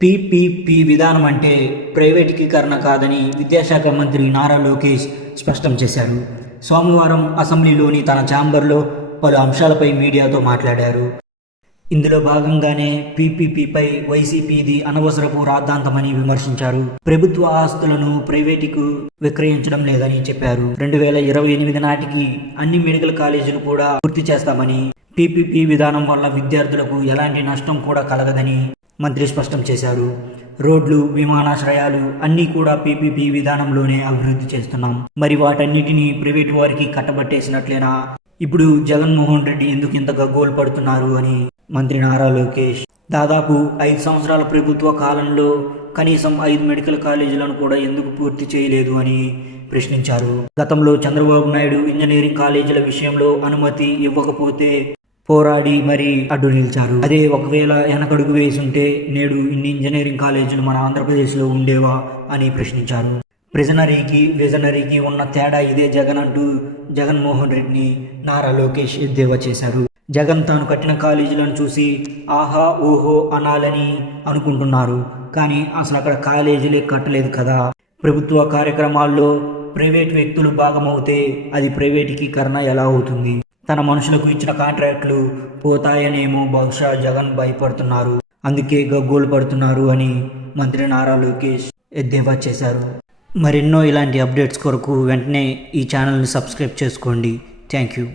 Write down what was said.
PPP విధానం అంటే ప్రైవేటీకరణ కాదని విద్యాశాఖ మంత్రి నారా లోకేష్ స్పష్టం చేశారు. సోమవారం అసెంబ్లీలోని తన ఛాంబర్లో పలు అంశాలపై మీడియాతో మాట్లాడారు. ఇందులో భాగంగానే పీపీపీపై వైసీపీది అనవసరపు రాద్ధాంతమని విమర్శించారు. ప్రభుత్వ ఆస్తులను ప్రైవేటుకు విక్రయించడం లేదని చెప్పారు. రెండు వేల ఇరవై ఎనిమిది నాటికి అన్ని మెడికల్ కాలేజీలు కూడా పూర్తి చేస్తామని పీపీపీ విధానం వల్ల విద్యార్థులకు ఎలాంటి నష్టం కూడా కలగదని మంత్రి స్పష్టం చేశారు. రోడ్లు విమానాశ్రయాలు అన్నీ కూడా పీపీపీ విధానంలోనే అభివృద్ధి చేస్తున్నాం. మరి వాటన్నిటినీ ప్రైవేటు వారికి కట్టబట్టేసినట్లేనా? ఇప్పుడు జగన్మోహన్ రెడ్డి ఎందుకు ఇంత గోల్ పడుతున్నారు అని మంత్రి నారా లోకేష్. దాదాపు ఐదు సంవత్సరాల ప్రభుత్వ కాలంలో కనీసం ఐదు మెడికల్ కాలేజీలను కూడా ఎందుకు పూర్తి చేయలేదు అని ప్రశ్నించారు. గతంలో చంద్రబాబు నాయుడు ఇంజనీరింగ్ కాలేజీల విషయంలో అనుమతి ఇవ్వకపోతే పోరాడి మరి అడ్డు నిలిచారు. అదే ఒకవేళ వెనకడుగు వేసుంటే నేడు ఇన్ని ఇంజనీరింగ్ కాలేజీలు మన ఆంధ్రప్రదేశ్లో ఉండేవా అని ప్రశ్నించారు. ప్రిజనరీకి విజనరీకి ఉన్న తేడా ఇదే జగన్ అంటూ జగన్మోహన్ రెడ్డిని నారా లోకేష్ ఎద్దేవా చేశారు. జగన్ తాను కట్టిన కాలేజీలను చూసి ఆహా ఓహో అనాలని అనుకుంటున్నారు. కానీ అసలు అక్కడ కాలేజీలే కట్టలేదు కదా. ప్రభుత్వ కార్యక్రమాల్లో ప్రైవేట్ వ్యక్తులు భాగమవుతే అది ప్రైవేటీకరణ ఎలా అవుతుంది? తన మనుషులకు ఇచ్చిన కాంట్రాక్టులు పోతాయనేమో బహుశా జగన్ భయపడుతున్నారు. అందుకే గగ్గోలు పడుతున్నారు అని మంత్రి నారా లోకేష్ ఎద్దేవా చేశారు. మరెన్నో ఇలాంటి అప్డేట్స్ కొరకు వెంటనే ఈ ఛానల్ని సబ్స్క్రైబ్ చేసుకోండి. Thank you.